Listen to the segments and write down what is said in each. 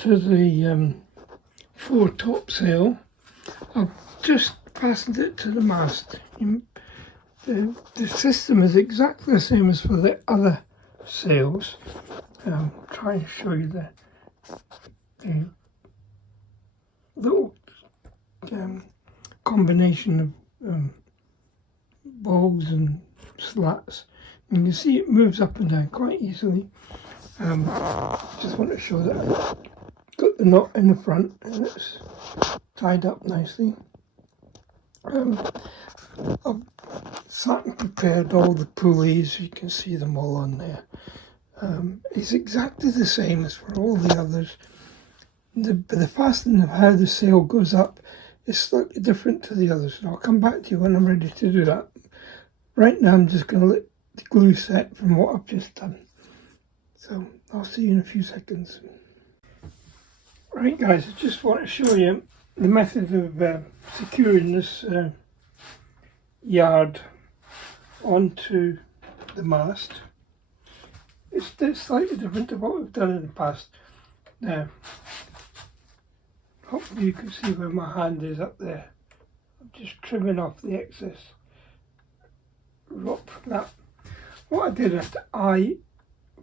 onto the fore topsail. I've just fastened it to the mast. The system is exactly the same as for the other sails. I'll try and show you the little combination of balls and slats. And you can see it moves up and down quite easily. Just want to show that I've got the knot in the front and it's tied up nicely. I've sat and prepared all the pulleys. You can see them all on there. It's exactly the same as for all the others. The fastening of how the sail goes up is slightly different to the others. And I'll come back to you when I'm ready to do that. Right now I'm just going to let the glue set from what I've just done. So I'll see you in a few seconds. Right guys, I just want to show you the method of securing this yard onto the mast. It's slightly different to what we've done in the past. Now, hopefully you can see where my hand is up there. I'm just trimming off the excess rope from that. What I did is I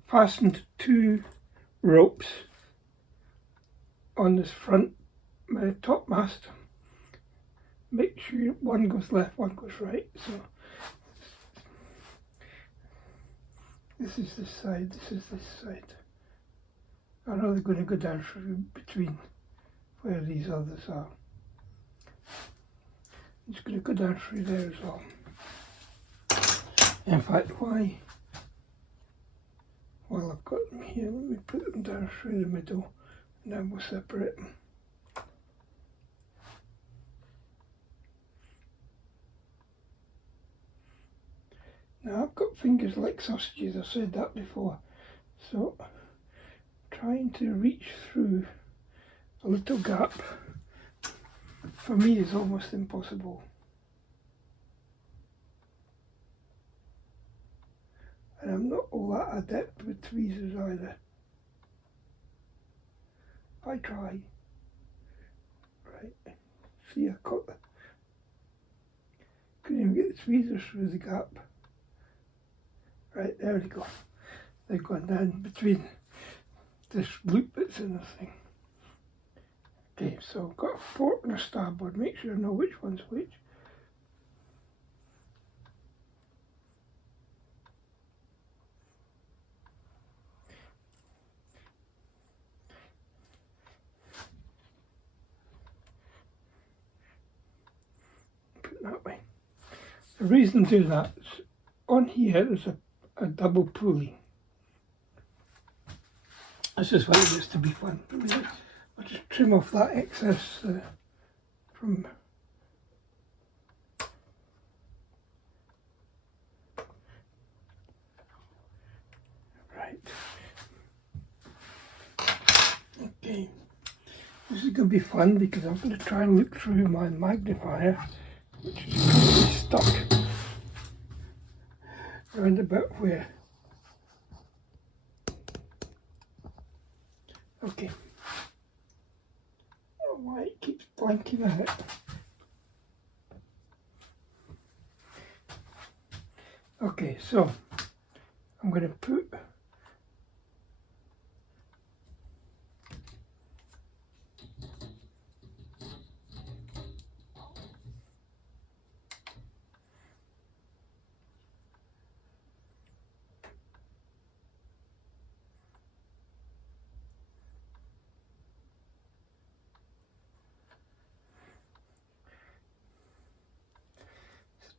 fastened 2 ropes on this front top mast. Make sure one goes left, one goes right. So this is this side, this is this side. I know they're going to go down through between where these others are. It's going to go down through there as well. In fact, while I've got them here, let me put them down through the middle and then we'll separate them. Now I've got fingers like sausages, I've said that before, so trying to reach through a little gap for me is almost impossible. And I'm not all that adept with tweezers either. I try. Right, see, I couldn't even get the tweezers through the gap. Right, there we go. They're going down between this loop that's in the thing. Okay, so I've got a port and a starboard. Make sure I know which one's which. Put it that way. The reason to do that is on here there's a double pulley. This is why it gets to be fun for me. I'll just trim off that excess from right. Okay, this is going to be fun because I'm going to try and look through my magnifier, which is currently stuck around about where. Okay. I don't know why it keeps blanking out. Okay, so I'm going to put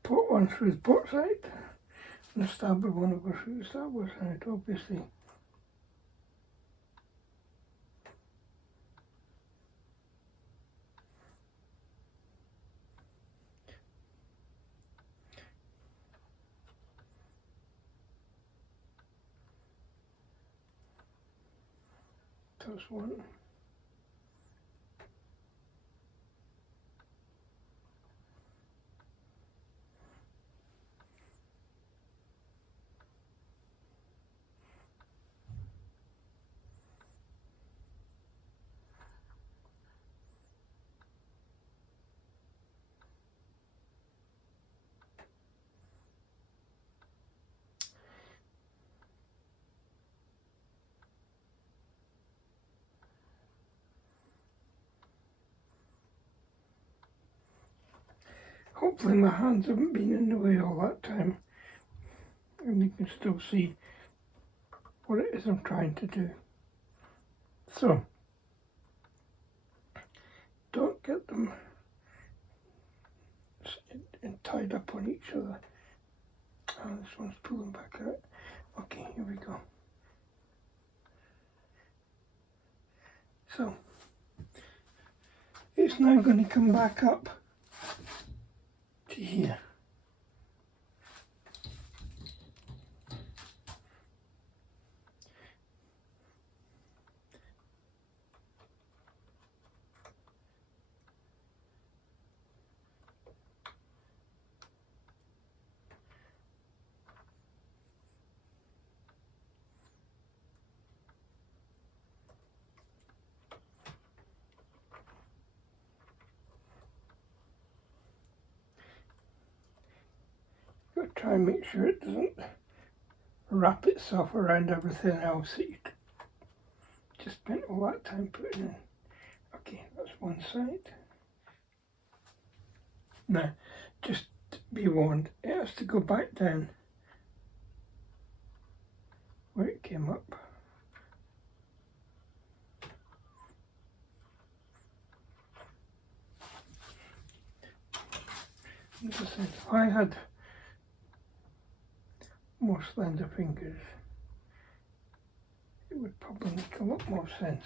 port one through the port side and the starboard one will go through the starboard side, obviously. That's one. Hopefully my hands haven't been in the way all that time, and you can still see what it is I'm trying to do. So, don't get them tied up on each other. Oh, this one's pulling back out. Okay, here we go. So, it's now going to come back up to here. Got to try and make sure it doesn't wrap itself around everything else that you just spent all that time putting in. Okay, that's one side. Now, just be warned, it has to go back down where it came up. As I said, if I had more slender fingers, it would probably make a lot more sense.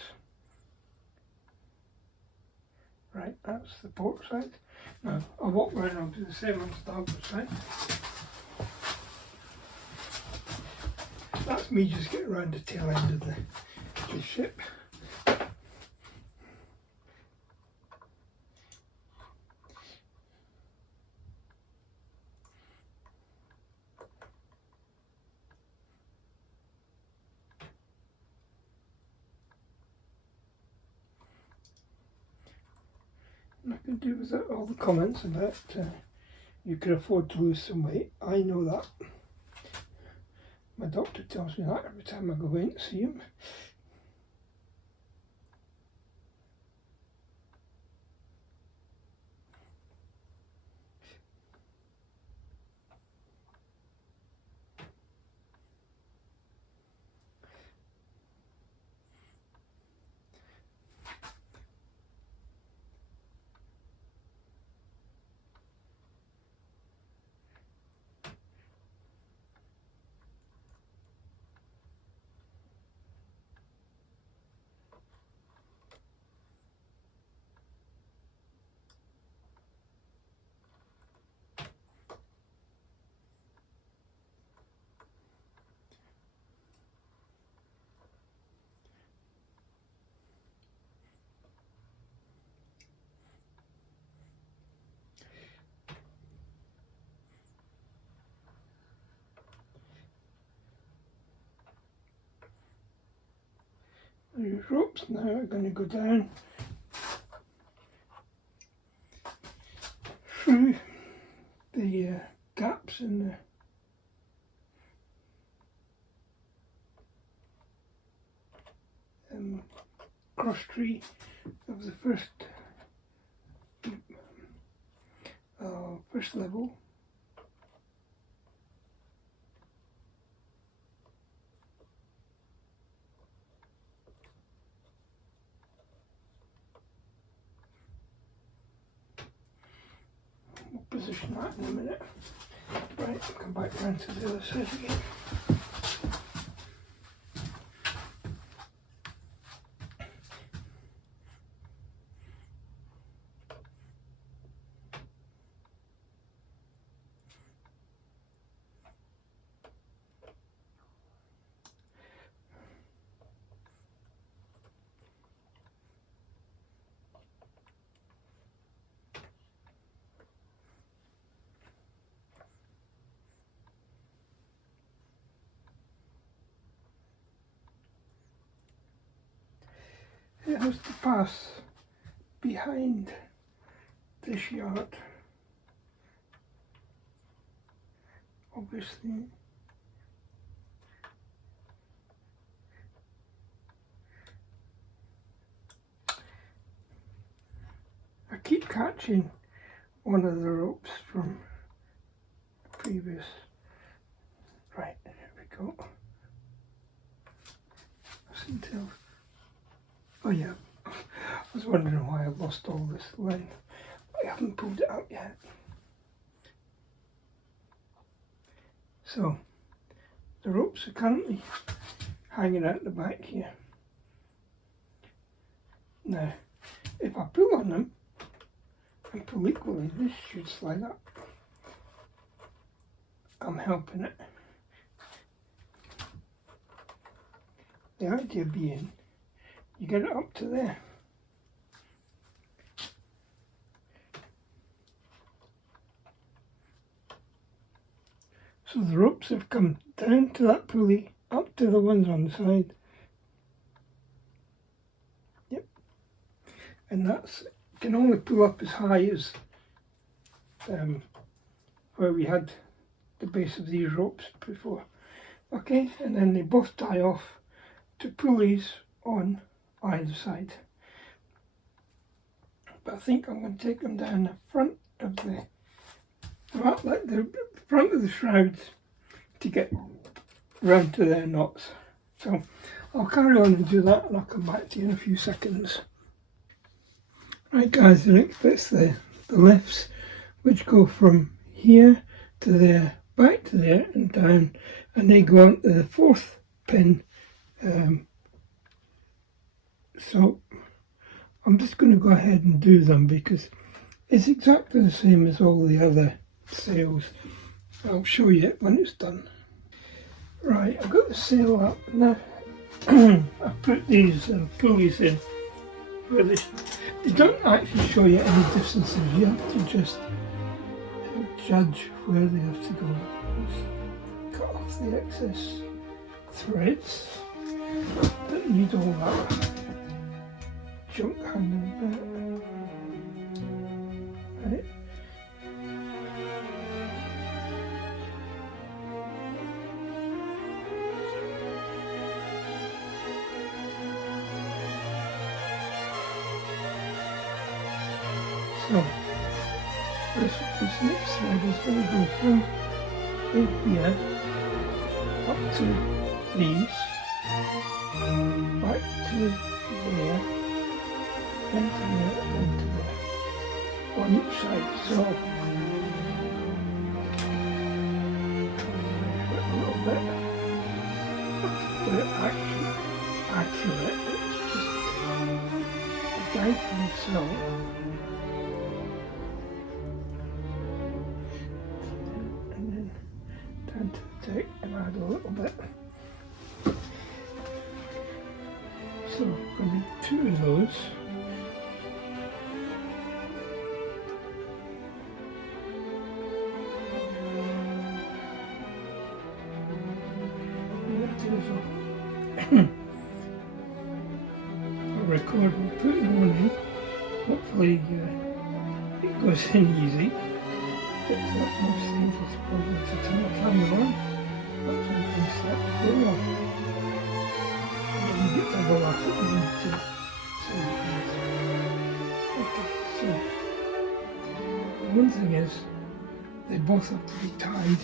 Right, that's the port side. Now, I'll walk round and do the same on the starboard side. That's me just getting around the tail end of the ship. I can do with all the comments about you can afford to lose some weight. I know that. My doctor tells me that every time I go in to see him. These ropes now are going to go down through the gaps in the cross tree of the first level. We'll position that in a minute. Right, come back down to the other side again. It has to pass behind this yard. Obviously, I keep catching one of the ropes from the previous. Right, here we go. Until, oh yeah, I was wondering why I lost all this line. I haven't pulled it out yet. So the ropes are currently hanging out the back here. Now, if I pull on them and pull equally, this should slide up. I'm helping it. The idea being, you get it up to there. So the ropes have come down to that pulley, up to the ones on the side. Yep. And that's, can only pull up as high as where we had the base of these ropes before. Okay, and then they both tie off to pulleys on either side. But I think I'm going to take them down the front of the, like the front of the shrouds to get round to their knots. So I'll carry on and do that, and I'll come back to you in a few seconds. Right guys, the next bit's the lifts, which go from here to there, back to there and down, and they go on to the fourth pin. So I'm just going to go ahead and do them because it's exactly the same as all the other sails. I'll show you it when it's done. Right, I've got the sail up now. I've put these pulleys in where they don't actually show you any distances. You have to just judge where they have to go. Just cut off the excess threads. Don't need all that junk hanging about. Right. So this next thread is going to go from in here up to these, back to there, into there, into there, on each side. So a little bit to get it accurate. It's just a guide for myself. And then down to the deck and add a little bit. So I need 2 of those. I'll record me putting one in. Hopefully it goes in easy. Fix that most things, I suppose, to turn the camera on. That's when I can start the program. And get to have a laugh at them too. Okay, so one thing is they both have to be tied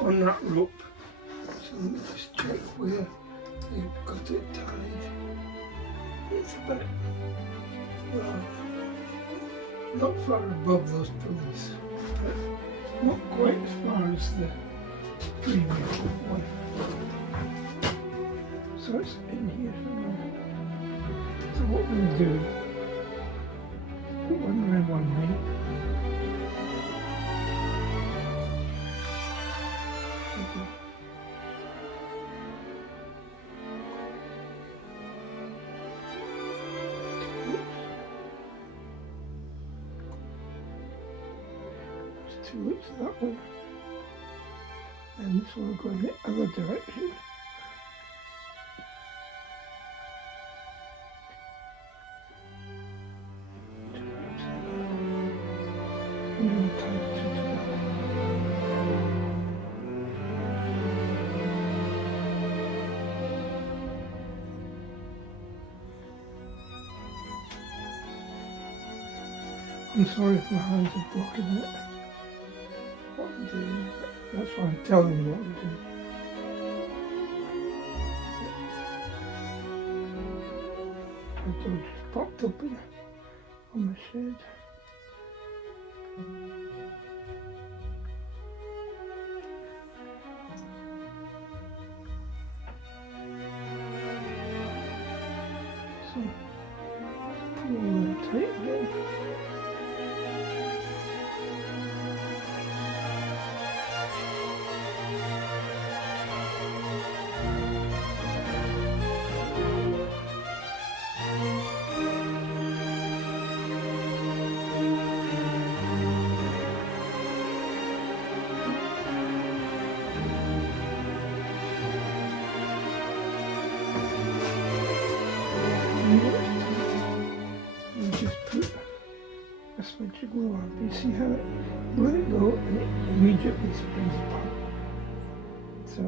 on that rope. So let me just check where they've got it tied. It's a bit, well, not far above those pulleys, but not quite as far as the previous one. So it's in here somewhere. So what we'll do, put one around one way. Okay. There's 2 loops that way. And this one will go in the other direction. I'm sorry if my hands are blocking it. What I'm doing, that's why I'm telling you what I'm doing. My dog just popped up on my shed. So, pull them tight again. You just put a smidge of glue on. You see how it, you let it go and it immediately springs apart. So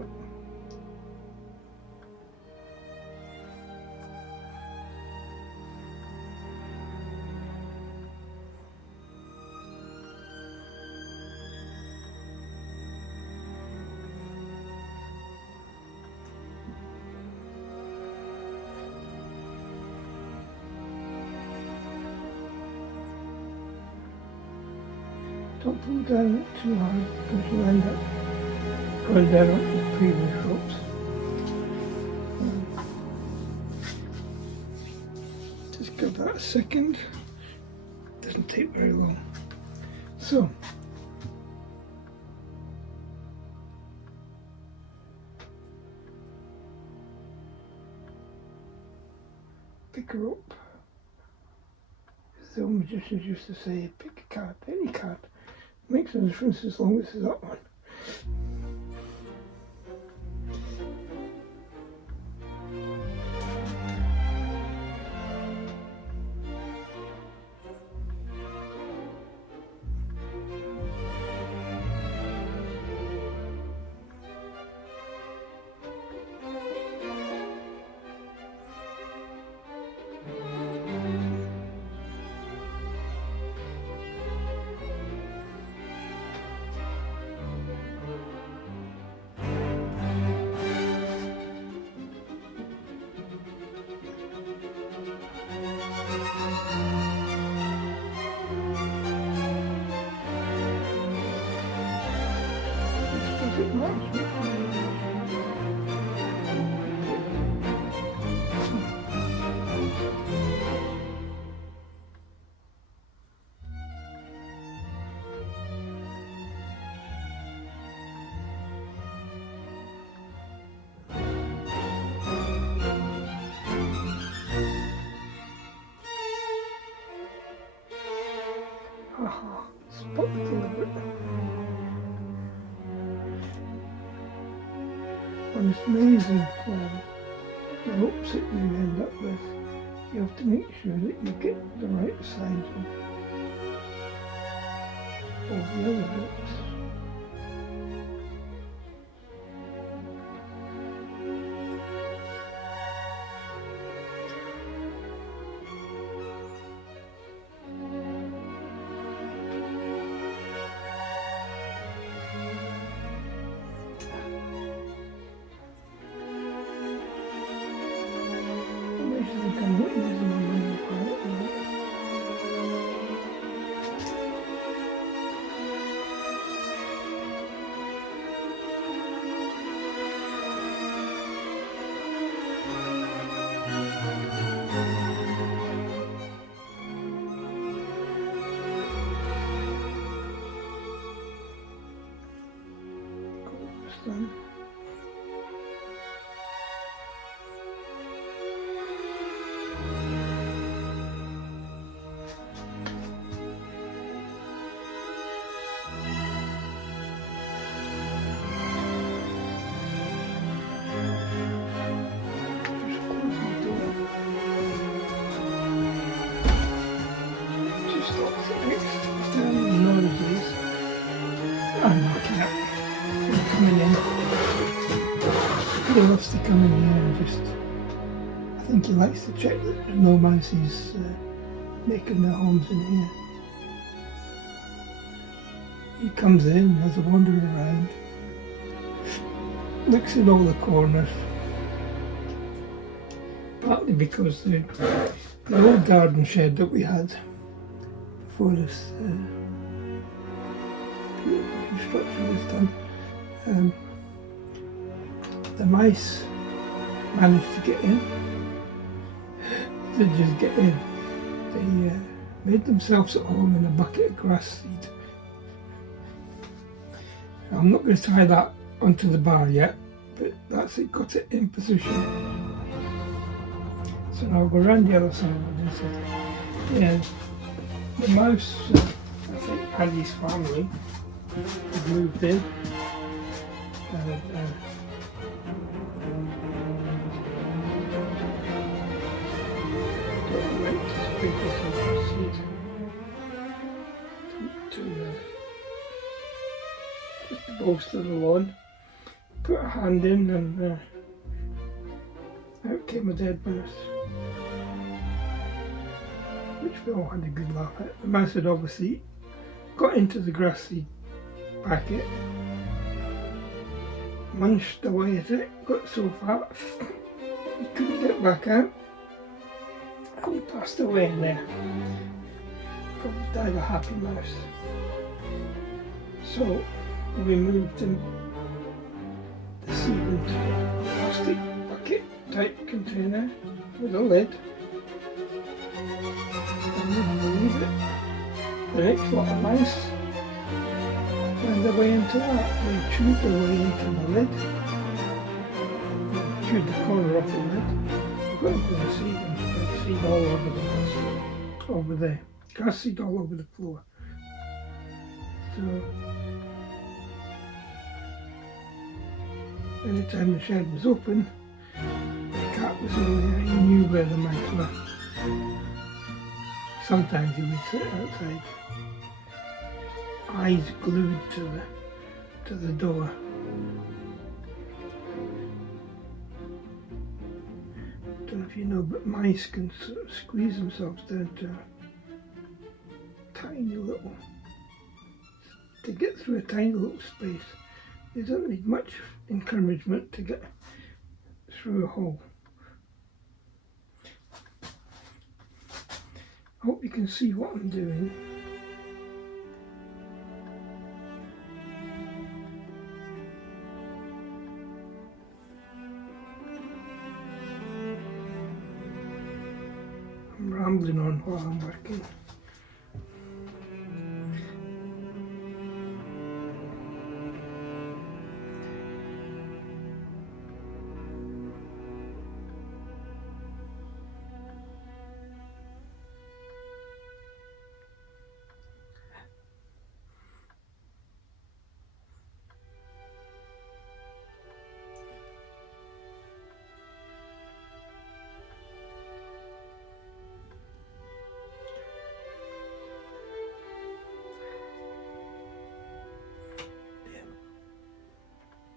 don't pull down too hard because you'll end up going down up the previous ropes. Just give that a second. Doesn't take very long. So pick a rope. As the old magicians used to say, pick a card, any card. Makes no difference as long as it's that one. Spot deliberately. On this amazing ropes that you end up with, you have to make sure that you get the right sides of the other ropes. Done. He loves to come in here and just, I think he likes to check that no mouse is making their homes in here. he comes in, has a wander around, looks in all the corners, partly because the old garden shed that we had before this construction was done, the mice managed to get in. They just get in. They made themselves at home in a bucket of grass seed. I'm not going to tie that onto the bar yet, but that's it, got it in position. So now I'll go around the other side of this. Yeah, the mouse, I think Paddy's family has moved in. Sprinkle some seed to just to bolster the lawn. Put a hand in and out came a dead mouse, which we all had a good laugh at. The mouse had obviously got into the grass seed packet, munched away at it, got so fat he couldn't get back out. And he passed away in there. Probably died a happy mouse. So we moved the seed into a plastic bucket type container with a lid. And we move it. The next lot of mice found their way into that. They chewed their way into the lid. They chewed the corner off the lid. Got into the seed and seed all over the grass, over there. Grass seed all over the floor. So anytime the shed was open, the cat was in there, he knew where the mice were. Sometimes he would sit outside, eyes glued to the door. I don't know if you know, but mice can sort of squeeze themselves down to a tiny little, to get through a tiny little space. They don't need much encouragement to get through a hole. I hope you can see what I'm doing. I'm rambling on while I'm working.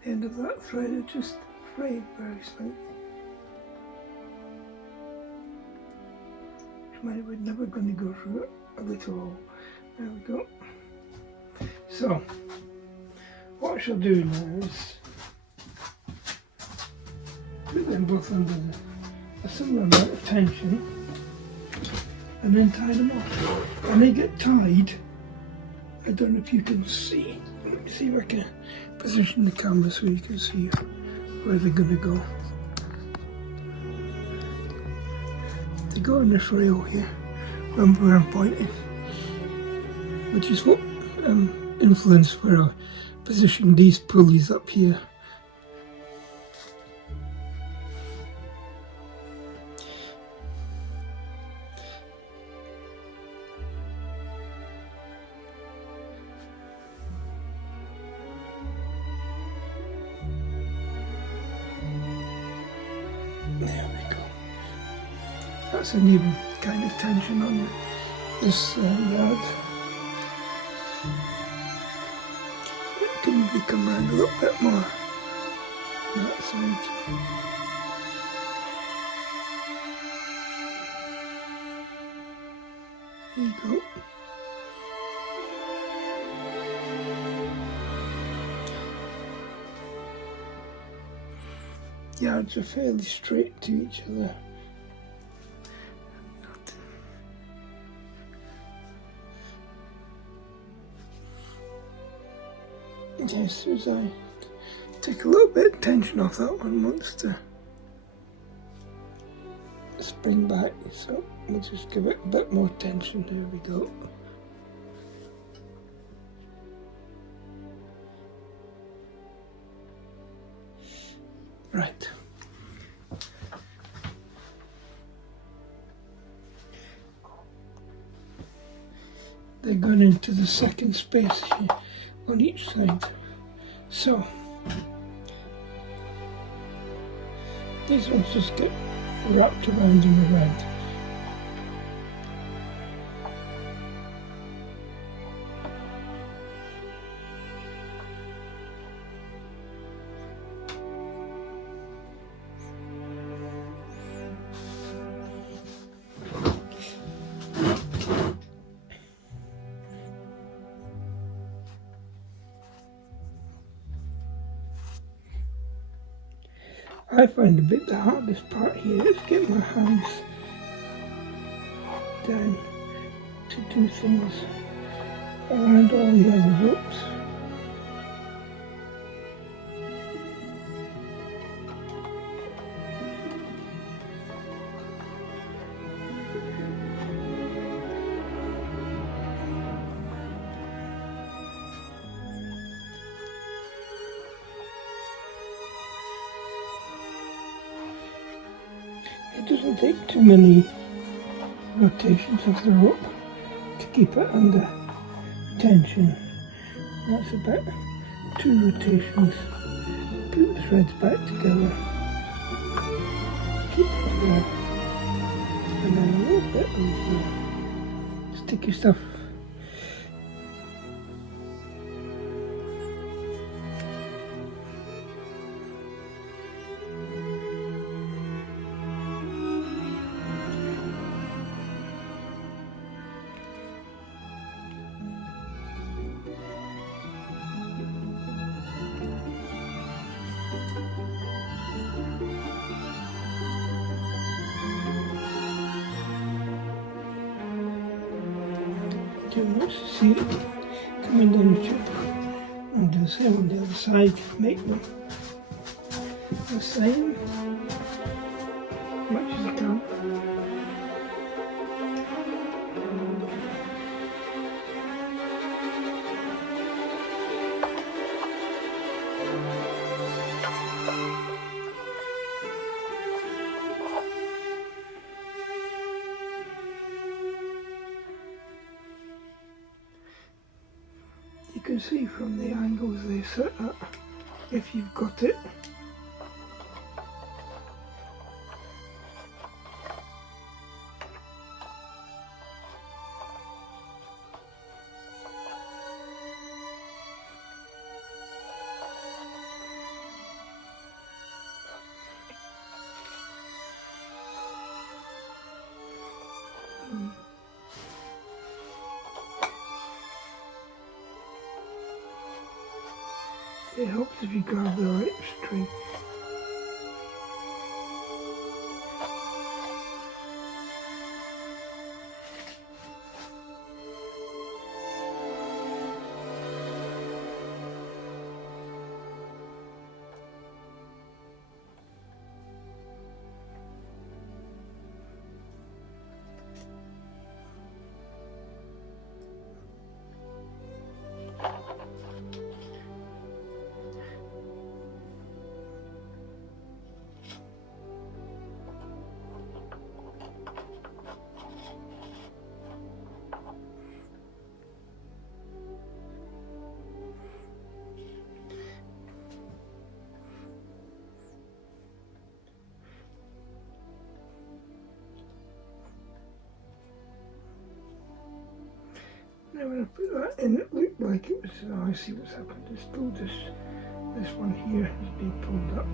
The end of that thread is just frayed very slightly. Which meant we're never going to go through a little hole. There we go. So, what I shall do now is put them both under a similar amount of tension and then tie them off. When they get tied, I don't know if you can see. Let me see if I can position the camera so you can see where they're going to go. They go on this rail here, where I'm pointing, which is what influenced where I position these pulleys up here. There we go. That's an even kind of tension on this yard. It can maybe come around a little bit more on that side. There you go. yards are fairly straight to each other. Yes, as I take a little bit of tension off that one wants to spring back, so we'll just give it a bit more tension. There we go. Right. They're going into the second space here on each side. So these ones just get wrapped around and around. I find the hardest part here is getting my hands down to do things around all the other ropes. It doesn't take too many rotations of the rope to keep it under tension. That's about 2 rotations. Put the threads back together, keep it together, and then a little bit of sticky stuff. Too much to see it coming down the tube, and do the same on the other side, make them the same as much as I can. You can see from the angles they sit at, if you've got it. It helps if you grab the right string. Now when I put that in, it looked like it was, oh, I see what's happened, it's still this one here has been pulled up.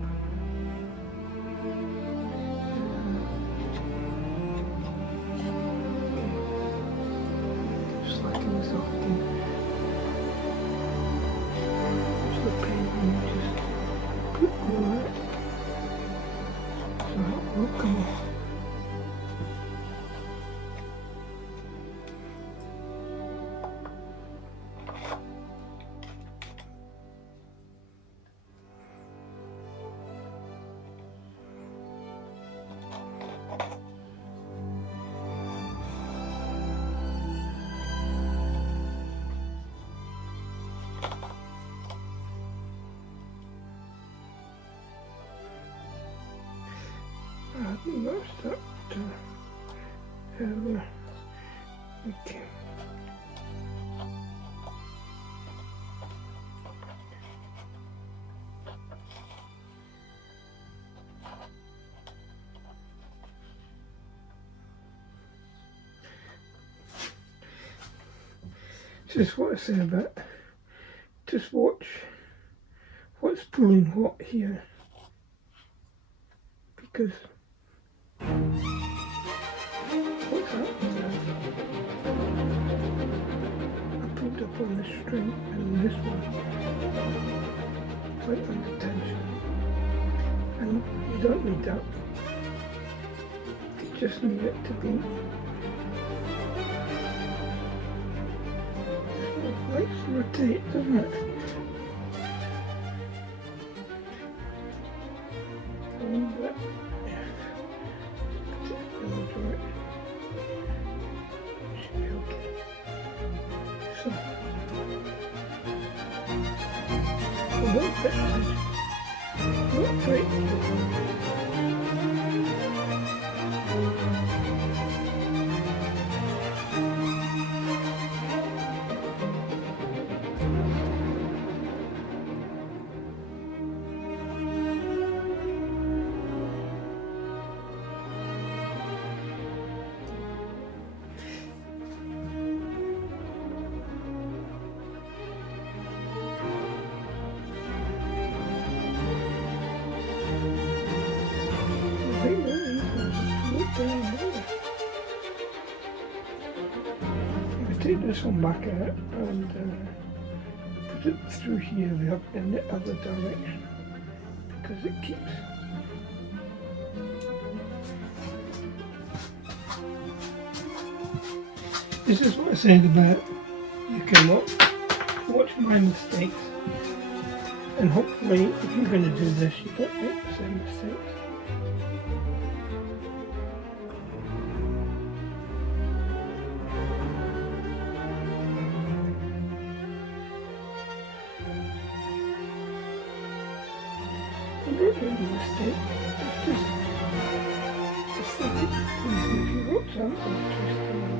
Okay. Slacken this off again. Just the pen and just put all that Okay. Just what I say about, just watch what's pulling what here, because what's happened is I pulled up on this string and this one went under tension, and you don't need that, you just need it to be. Let's rotate, doesn't it? A little bit. Put it in the direction. Should be okay. So, a little bit, not great. Take this one back out and put it through here in the other direction, because it keeps. This is what I said about you can watch my mistakes, and hopefully if you're going to do this you don't make the same mistakes. Don't make a mistake, it's just aesthetic. If you wrote something interesting,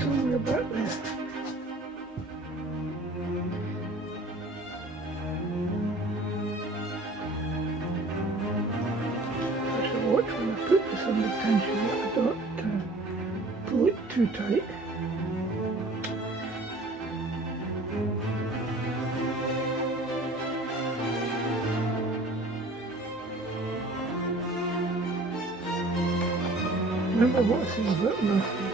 somewhere about there. I should watch when I put this under tension that I don't pull it too tight. Remember what I said about Murphy?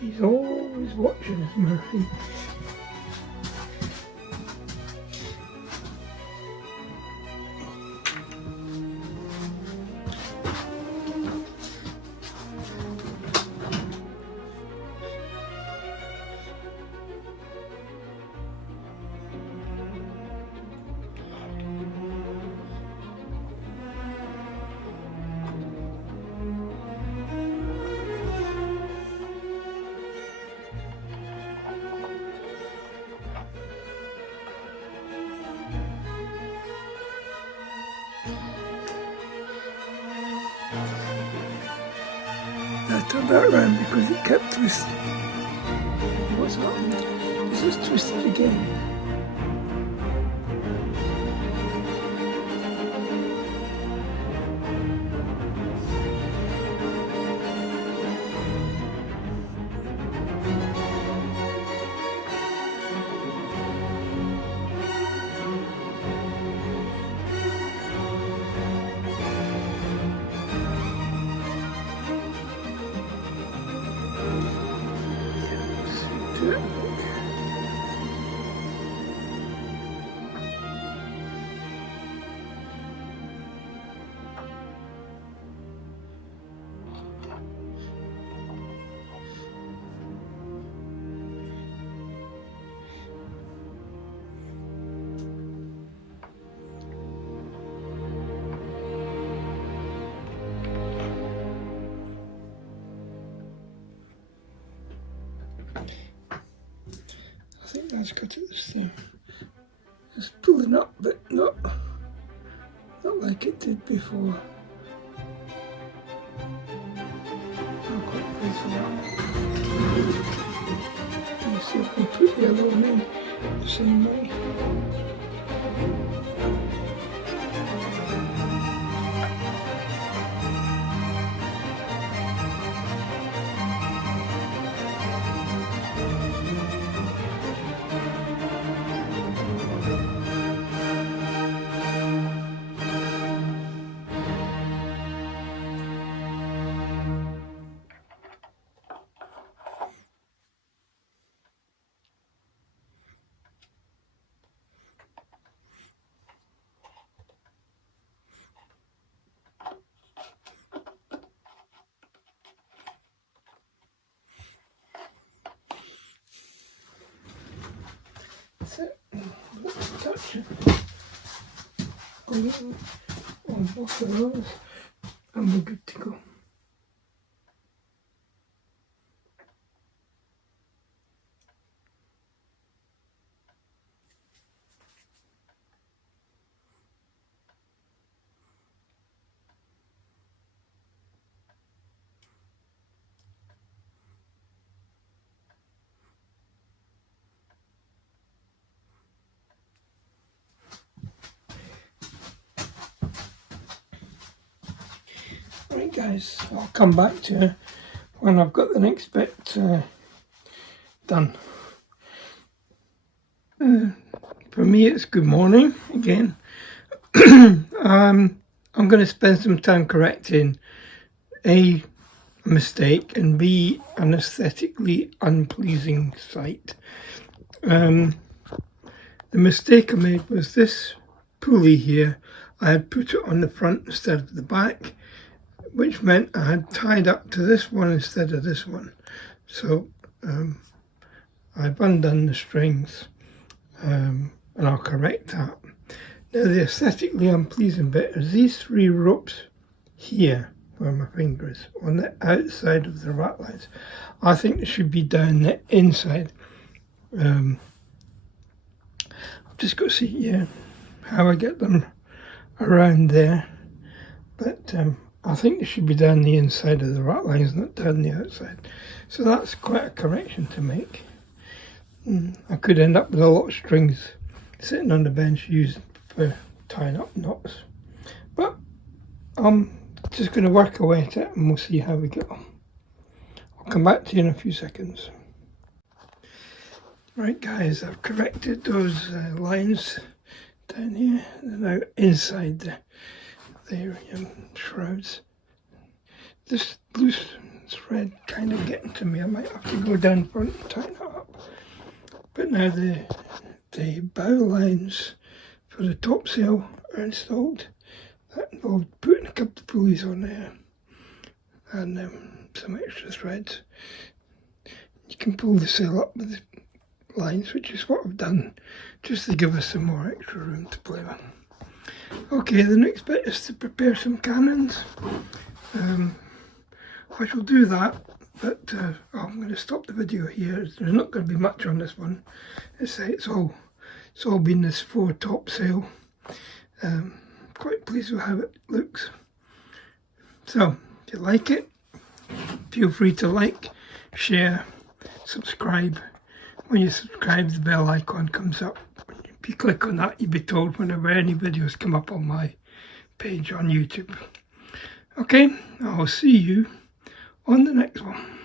He's always watching us, Murphy. turn that around because it kept twisting. What's happened? Is this twisted again? I think that's got it this time. It's pulling up, but not like it did before. I'm quite pleased with that. Let me see if I can put the other one in the same way. That's it. Let's touch it. On both of those, and we're good to go. Right guys, I'll come back to you when I've got the next bit done. For me it's good morning again. I'm going to spend some time correcting A mistake and B an aesthetically unpleasing sight. The mistake I made was this pulley here. I had put it on the front instead of the back, which meant I had tied up to this one instead of this one. So I've undone the strings and I'll correct that. Now the aesthetically unpleasing bit is these three ropes here where my finger is, on the outside of the rat lines. I think they should be down the inside. I've just got to see how I get them around there, but I think they should be down the inside of the rat lines, not down the outside. So that's quite a correction to make. I could end up with a lot of strings sitting on the bench used for tying up knots. But I'm just going to work away at it and we'll see how we get on. I'll come back to you in a few seconds. Right guys, I've corrected those lines down here. They're now inside the shrouds. This loose thread kind of getting to me. I might have to go down front and tighten it up. But now the bow lines for the topsail are installed. That involved putting a couple of pulleys on there and some extra threads. You can pull the sail up with the lines, which is what I've done, just to give us some more extra room to play with. Okay, the next bit is to prepare some cannons. I shall do that, but I'm going to stop the video here. There's not going to be much on this one. It's all been this Fore Topsail. Quite pleased with how it looks. So if you like it, Feel free to like, share, subscribe. When you subscribe, the bell icon comes up. If you click on that, you'll be told whenever any videos come up on my page on YouTube. Okay, I'll see you on the next one.